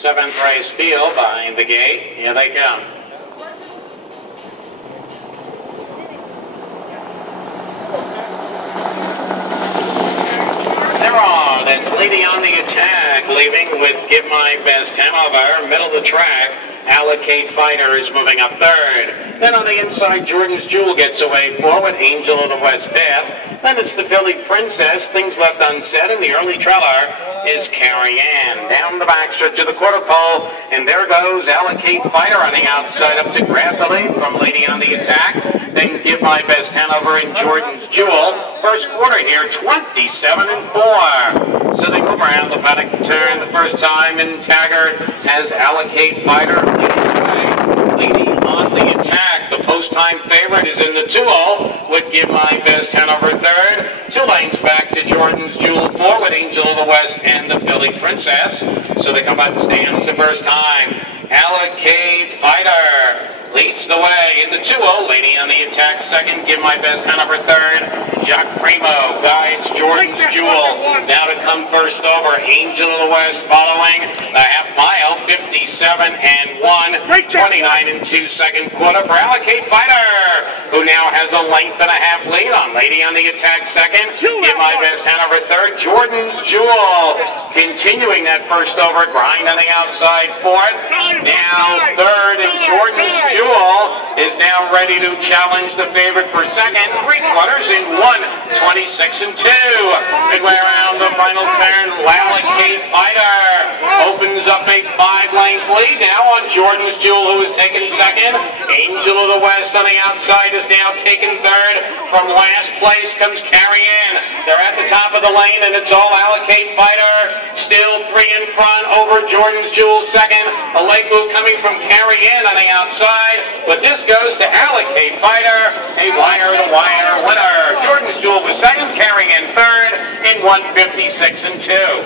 Seventh race field behind the gate. Here they come. They're on. It's Lady on the Attack, leaving with Give My Best Hanover. Middle of the track, Allocate Fighter is moving up third. Then on the inside, Jordan's Jewel gets away forward. Angel of the West fifth. Then it's the Philly Princess. Things left unsaid, and the early trailer is Carrie Ann. Down the backstretch to the quarter pole, and there goes Allocate Fighter on the outside up to grab the lead from Lady on the Attack. Then Give My Best Hanover and Jordan's Jewel. First quarter here, 27-4. So they move around the paddock turn the first time, and Taggart has Allocate Fighter Lady on the Attack. The post-time favorite is in the 2-0. Would Give My Best Hanover third. 2 lanes back to Jordan's Jewel forward, Angel of the West and the Philly Princess. So they come by the stands the first time. Allocate Fighter leads the way in the 2-0. Lady on the Attack second. Give My Best Hanover third. Jack Primo guides Jordan's Jewel. Now to come first over, Angel of the West following the half mile. 57-1. 29-2 second quarter for Allocate Fighter, who now has a length and a half lead on Lady on the Attack second. Give My Best Hanover third. Jordan's Jewel continuing that first over grind on the outside fourth. Now third, and Jordan's Jewel is now ready to challenge the favorite for second. 3/4 in 1:26-2. Midway around the final turn, Allocate Fighter opens up a 5-length lead now on Jordan's Jewel, who is taken second. Angel of the West on the outside is now taken third. From last place comes Carrie Ann. They're at the top of the lane, and it's all Allocate Fighter. Still 3 in front over Jordan's Jewel second. A late move coming from Carrie Ann on the outside, but this goes to Allocate Fighter, a wire-to-wire winner. Jordan's Jewel was second, Carrie Ann third in 1:56-2.